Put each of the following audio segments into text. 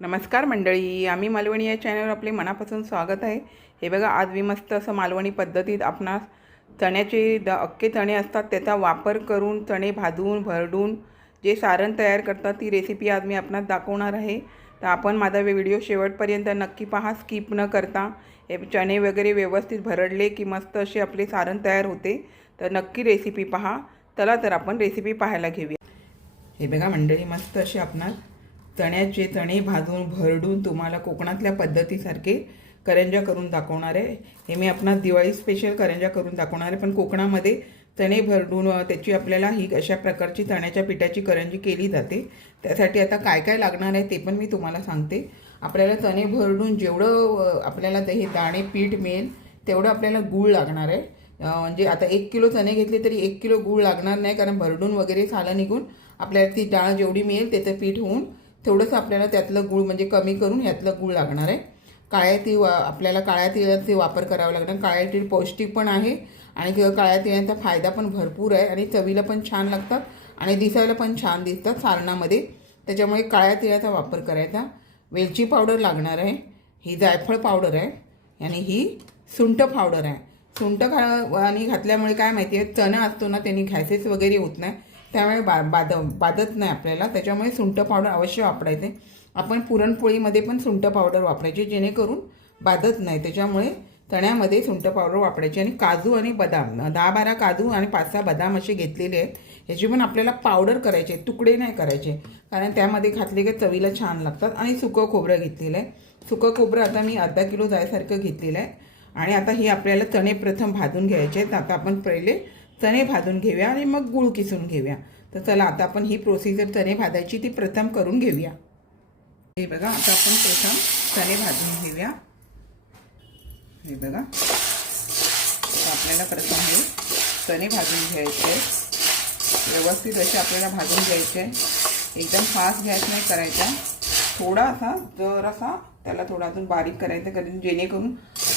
नमस्कार मंडळी आम्ही मालवणी या चॅनलवर आपले मनापासून स्वागत आहे. हे बघा आज मी मस्त असं मालवणी पद्धतीत आपणास चण्याचे द अख्खे चणे असतात त्याचा वापर करून चणे भाजून भरडून जे सारण तयार करतात ती रेसिपी आज मी आपणास दाखवणार आहे. तर आपण माझा व्हिडिओ शेवटपर्यंत नक्की पहा स्किप न करता. हे चणे वगैरे व्यवस्थित भरडले की मस्त असे आपले सारण तयार होते. तर नक्की रेसिपी पहा. चला तर आपण रेसिपी पाहायला घेऊया. हे बघा मंडळी मस्त असे आपणास चण्याचे चणे भाजून भरडून तुम्हाला कोकणातल्या पद्धतीसारखे करंजा करून दाखवणार आहे. हे मी आपणास दिवाळी स्पेशल करंजा करून दाखवणार आहे. पण कोकणामध्ये चणे भरडून त्याची आपल्याला ही अशा प्रकारची चण्याच्या पिठाची करंजी केली जाते. त्यासाठी आता काय काय लागणार आहे ते पण मी तुम्हाला सांगते. आपल्याला चणे भरडून जेवढं आपल्याला ते हे दाणे पीठ मिळेल तेवढं आपल्याला गूळ लागणार आहे. म्हणजे आता एक किलो चणे घेतले तरी एक किलो गूळ लागणार नाही. कारण भरडून वगैरे साला निघून आपल्याला ती डाळ जेवढी मिळेल त्याचं पीठ होऊन तेवढंच आपल्याला त्यातलं गूळ म्हणजे कमी करून ह्यातलं गूळ लागणार आहे. काळ्या ती वा आपल्याला काळ्या तिळाचे वापर करावा लागणार काळ्या तीळ पौष्टिक पण आहे आणि किंवा काळ्या तिळांचा फायदा पण भरपूर आहे आणि चवीला पण छान लागतात आणि दिसायला पण छान दिसतात सारणामध्ये. त्याच्यामुळे काळ्या तिळाचा वापर करायचा. वेलची पावडर लागणार आहे. ही जायफळ पावडर आहे आणि ही सुंठ पावडर आहे. सुंठ खा आणि घातल्यामुळे काय माहिती आहे? चणा असतो ना त्यांनी घॅसेस वगैरे होत नाही. त्यामुळे बा बाद बाधत नाही आपल्याला. त्याच्यामुळे सुंठ पावडर अवश्य वापरायचे. आपण पुरणपोळीमध्ये पण सुंठ पावडर वापरायची जेणेकरून बाधत नाही. त्याच्यामुळे चण्यामध्ये सुंठ पावडर वापरायची. आणि काजू आणि बदाम दहा बारा काजू आणि पाच सहा बदाम असे घेतलेले आहेत. ह्याची पण आपल्याला पावडर करायचे तुकडे नाही करायचे. कारण त्यामध्ये घातले की चवीला छान लागतात. आणि सुकं खोबरं घेतलेलं आहे. सुकं खोबरं आता मी अर्धा किलो जायसारखं घेतलेलं आहे. आणि आता ही आपल्याला चणे प्रथम भाजून घ्यायचे आहेत. आता आपण पहिले चणे भाजून घेऊया आणि मग गूळ किसून घेऊया. तर चला आता आपण ही प्रोसिजर चणे भाजायची ती प्रथम करून घेऊया. हे बघा आता आपण प्रथम चणे भाजून घेऊया. हे बघा. आपल्याला प्रथम हे चणे भाजून घ्यायचे. व्यवस्थित असे आपल्याला भाजून घ्यायचे. आहे एकदम फास्ट गॅस नाही करायचा. थोडासा जरासा त्याला थोडा अजून बारीक करायचं कारण जेणेकरून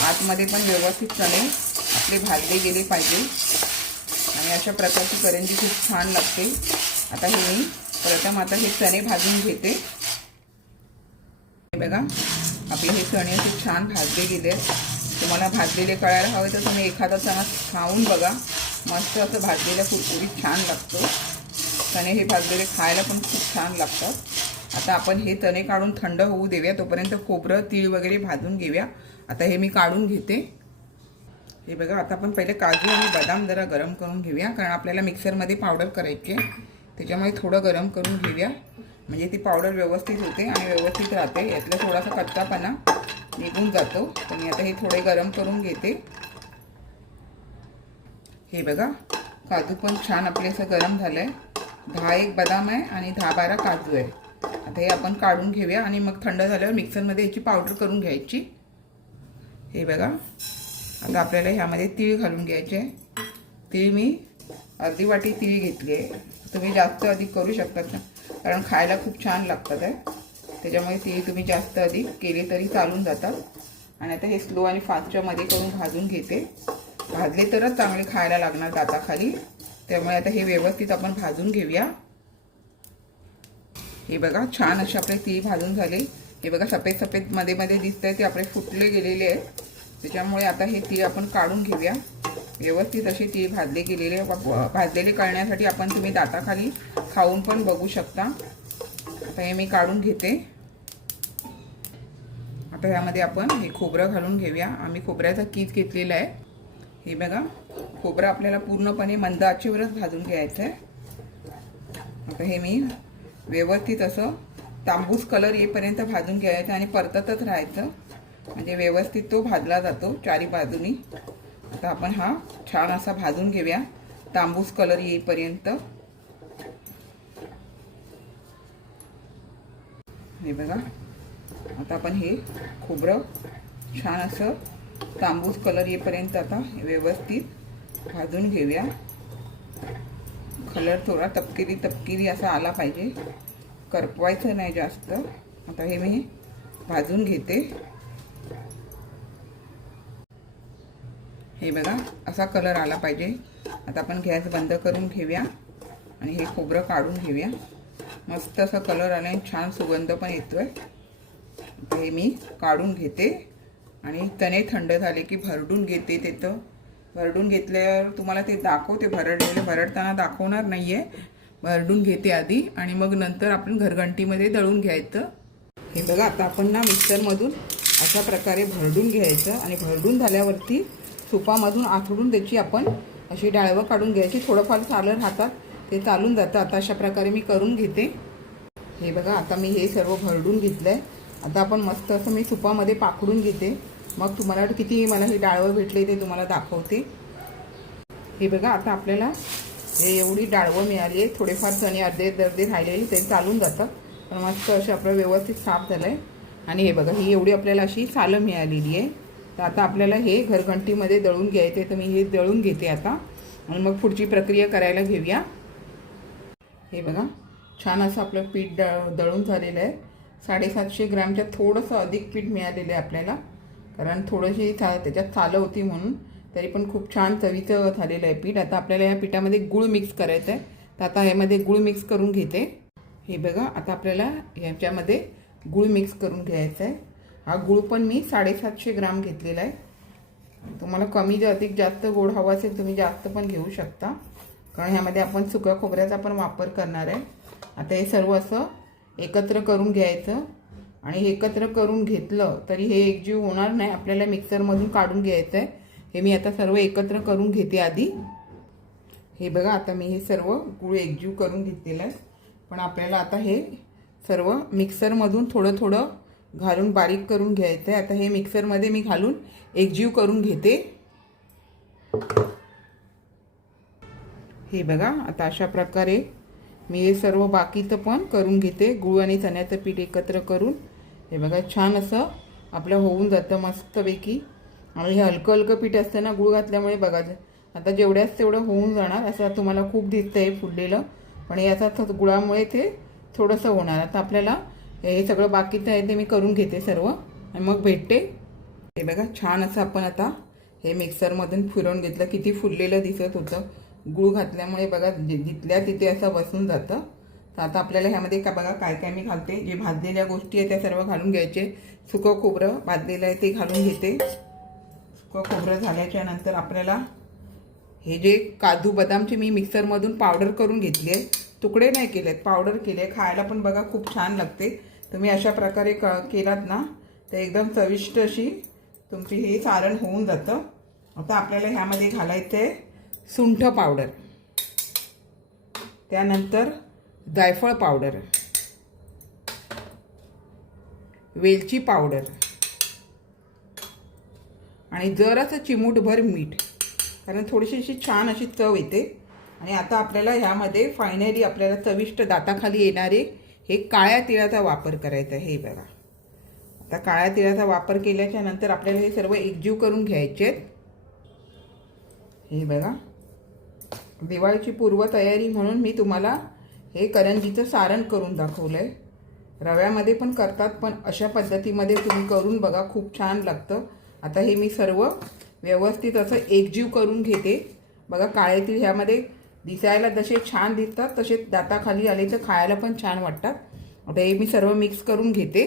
आतमध्ये पण व्यवस्थित चणे आपले भाजले गेले पाहिजे. आणि अशा प्रकारची करंजी खूप छान लागते. आता हे मी प्रथम आता हे चणे भाजून घेते. बघा आपले हे चणे असे छान भाजले गेले तुम्हाला भाजलेले कळायला हवे तर तुम्ही एखादा चणा खाऊन बघा. मस्त असं भाजलेलं कुरकुरीत छान लागतो. चणे हे भाजलेले खायला पण खूप छान लागतात. आता आपण हे चणे काढून थंड होऊ देऊया. तोपर्यंत खोबरं तीळ वगैरे भाजून घेऊया. आता हे मी काढून घेते. हे बघा आता आपण पहिले काजू आणि बदाम जरा गरम करून घेऊया कारण आपल्याला मिक्सरमध्ये पावडर करायची आहे. त्याच्यामुळे थोडं गरम करून घेऊया. म्हणजे ती पावडर व्यवस्थित होते आणि व्यवस्थित राहते. यातला थोडासा कच्चापणा निघून जातो. तर मी आता हे थोडे गरम करून घेते. हे बघा काजू पण छान आपले असं गरम झालं आहे दहा एक बदाम आहे आणि दहा बारा काजू आहे. आता हे आपण काढून घेऊया आणि मग थंड झाल्यावर मिक्सरमध्ये याची पावडर करून घ्यायची. हे बघा. आता आपल्याला ह्यामध्ये तीळ घालून घ्यायचे. तीळ मी अर्धी वाटी तीळ घेतली आहे. तुम्ही जास्त अधिक करू शकतात ना. कारण खायला खूप छान लागतात आहे त्याच्यामुळे तीळ तुम्ही जास्त अधिक केले तरी चालून जातात. आणि आता हे स्लो आणि फास्टच्या मध्ये करून भाजून घेते. भाजले तरच चांगले खायला लागणार दाताखाली. त्यामुळे आता हे व्यवस्थित आपण भाजून घेऊया. हे बघा छान असे आपले तीळ भाजून झाले. हे बघा सफेद सफेदमध्ये मध्ये दिसत आहे ते आपले फुटले गेलेले आहेत. त्याच्यामुळे आता हे तीळ आपण काढून घेऊया. व्यवस्थित असे तीळ भाजले गेलेले भाजलेले करण्यासाठी आपण तुम्ही दाताखाली खाऊन पण बघू शकता. आता हे मी काढून घेते. आता ह्यामध्ये आपण हे खोबरं घालून घेऊया. आम्ही खोबऱ्याचा कीज घेतलेला आहे. हे बघा खोबरं आपल्याला पूर्णपणे मंद आचेवरच भाजून घ्यायचं आहे. आता हे मी व्यवस्थित असं तांबूस कलर येईपर्यंत भाजून घ्यायचं आणि परततच राहायचं. म्हणजे व्यवस्थित तो भाजला जातो चारी बाजूनी. आता आपण हा छान असा भाजून घेऊया. तांबूस कलर येईपर्यंत. हे बघा. आता आपण हे खोबरं छान असं तांबूस कलर येईपर्यंत आता व्यवस्थित भाजून घेऊया. कलर थोडा तपकिरी तपकिरी असा आला पाहिजे. करपवायचं नाही जास्त. आता हे मी भाजून घेते. हे बघा असा कलर आला पाहिजे. आता आपण गॅस बंद करून घेऊया आणि हे खोबरं काढून घेऊया मस्त असं कलर आला आणि छान सुगंध पण येतोय. ते मी काढून घेते आणि तणे थंड झाले की भरडून घेते तिथं भरडून घेतल्यावर तुम्हाला ते दाखवते भरडलेले भरडताना दाखवणार नाही आहे भरडून घेते आधी आणि मग नंतर आपण घरघंटीमध्ये दळून घ्यायचं. हे बघा आता आपण ना मिक्सरमधून अशा प्रकारे भरडून घ्यायचं आणि भरडून झाल्यावरती सुपामधून आखडून त्याची आपण अशी डाळवं काढून घ्यायची. थोडंफार चालत राहतात ते चालून जातं. आता अशा प्रकारे मी करून घेते. हे बघा आता मी हे सर्व भरडून घेतलं आहे आता आपण मस्त असं मी सुपामध्ये पाकडून घेते. मग तुम्हाला किती मला हे डाळवं भेटले ते तुम्हाला दाखवते. हे बघा आता आपल्याला हे एवढी डाळवं मिळाली आहे. थोडेफार चणे अर्धे अर्धे राहिलेली ते चालून जातात पण मस्त असे आपलं व्यवस्थित साफ झालं आहे आणि हे बघा ही एवढी आपल्याला अशी सालं मिळालेली आहे. तर आता आपल्याला हे घरघंटीमध्ये दळून घ्यायचे तर मी हे दळून घेते आता. आणि मग पुढची प्रक्रिया करायला घेऊया. हे बघा छान असं आपलं पीठ ड दळून झालेलं आहे. साडेसातशे ग्रॅमच्या थोडंसं अधिक पीठ मिळालेलं आहे आपल्याला. कारण थोडीशी चा त्याच्यात चालं होती म्हणून तरी पण खूप छान चवीचं झालेलं आहे पीठ. आता आपल्याला या पिठामध्ये गुळ मिक्स करायचं आहे. तर आता ह्यामध्ये गुळ मिक्स करून घेते. हे बघा आता आपल्याला ह्याच्यामध्ये गुळ मिक्स करून घ्यायचं आहे. हा गुळ पण मी साडेसातशे ग्राम घेतलेला आहे. तुम्हाला कमी जर अधिक जास्त गोड हवा असेल तुम्ही जास्त पण घेऊ शकता. कारण ह्यामध्ये आपण सुक्या खोबऱ्याचा पण वापर करणार आहे. आता हे सर्व असं एकत्र करून घ्यायचं. आणि हे एकत्र करून घेतलं तरी हे एकजीव होणार नाही. आपल्याला मिक्सरमधून काढून घ्यायचं आहे हे मी आता सर्व एकत्र करून घेते आधी. हे बघा आता मी हे सर्व गुळ एकजीव करून घेतलेलं आहे. पण आपल्याला आता हे सर्व मिक्सरमधून थोडं थोडं घालून बारीक करून घ्यायचं आहे आता हे मिक्सरमध्ये मी घालून एकजीव करून घेते. हे बघा आता अशा प्रकारे मी हे सर्व बाकीचं पण करून घेते. गुळ आणि चण्याचं पीठ एकत्र करून. हे बघा छान असं आपलं होऊन जातं मस्तपैकी. आणि हे हलकं हलकं पीठ असतं ना गुळ घातल्यामुळे बघा आता जेवढ्याच तेवढं होऊन जाणार असं तुम्हाला खूप दिसतं आहे फुडलेलं पण याचा गुळामुळे ते थोडंसं होणार. आता आपल्याला हे सगळं बाकीचं आहे ते मी करून घेते सर्व. आणि मग भेटते. हे बघा छान असं आपण आता हे मिक्सरमधून फिरवून घेतलं. किती फुललेलं दिसत होतं. गूळ घातल्यामुळे बघा जि- जिथल्या तिथे असं बसून जातं. तर आता आपल्याला ह्यामध्ये का बघा काय काय मी घालते. जे भाजलेल्या गोष्टी आहेत त्या सर्व घालून घ्यायचे. सुकं खोबरं भाजलेलं आहे ते घालून घेते. सुकं खोबरं झाल्याच्यानंतर आपल्याला हे जे काजू बदामचे मी मिक्सरमधून पावडर करून घेतली आहे तुकडे नाही केलेत पावडर केले. खायला पण बघा खूप छान लागते. तुम्ही अशा प्रकारे क केलात ना तर एकदम चविष्ट अशी तुमची हे सारण होऊन जातं. आता आपल्याला ह्यामध्ये घालायचं आहे सुंठ पावडर त्यानंतर जायफळ पावडर वेलची पावडर आणि जरासं चिमूटभर मीठ. कारण थोडीशी अशी छान अशी चव येते. आणि आता आपल्याला ह्यामध्ये फायनली आपल्याला चविष्ट दाताखाली येणारे हे काळ्या तिळाचा वापर करायचा आहे हे बघा. आता काळ्या तिळाचा वापर केल्याच्यानंतर आपल्याला हे सर्व एकजीव करून घ्यायचे आहेत. हे बघा. दिवाळीची पूर्वतयारी म्हणून मी तुम्हाला हे करंजीचं सारण करून दाखवलं आहे रव्यामध्ये पण करतात पण अशा पद्धतीमध्ये तुम्ही करून बघा खूप छान लागतं. आता हे मी सर्व व्यवस्थित असं एकजीव करून घेते. बघा काळे तीळ ह्यामध्ये दिसायला जसे छान दिसतात तसे दाताखाली आले तर खायला पण छान वाटतात. आता हे मी सर्व मिक्स करून घेते.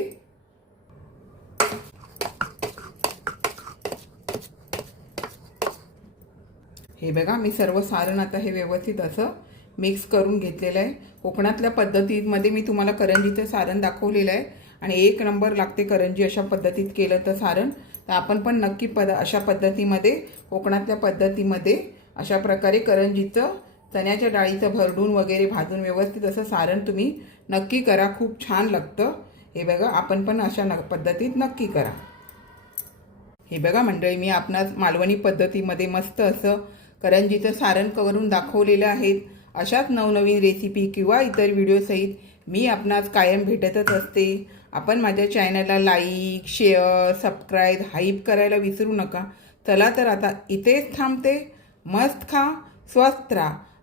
हे बघा मी सर्व सारण आता हे व्यवस्थित असं मिक्स करून घेतलेलं आहे. कोकणातल्या पद्धतीमध्ये मी तुम्हाला करंजीचं सारण दाखवलेलं आहे. आणि एक नंबर लागते करंजी अशा पद्धतीत केलं तर सारण. तर आपण पण नक्की पद अशा पद्धतीमध्ये कोकणातल्या पद्धतीमध्ये अशा प्रकारे करंजीचं चण्याच्या डाळीचं भरडून वगैरे भाजून व्यवस्थित असं सारण तुम्ही नक्की करा. खूप छान लागतं. हे बघा आपण पण अशा न पद्धतीत नक्की करा. हे बघा मंडळी मी आपणास मालवणी पद्धतीमध्ये मस्त असं करंजीचं सारण करून दाखवलेलं आहेत अशाच नवनवीन रेसिपी किंवा इतर व्हिडिओसहित मी आपणास कायम भेटतच असते. आपण माझ्या चॅनलला लाईक शेअर सबस्क्राईब हाईप करायला विसरू नका. चला तर आता इथेच थांबते. मस्त खा स्वस्त राहा.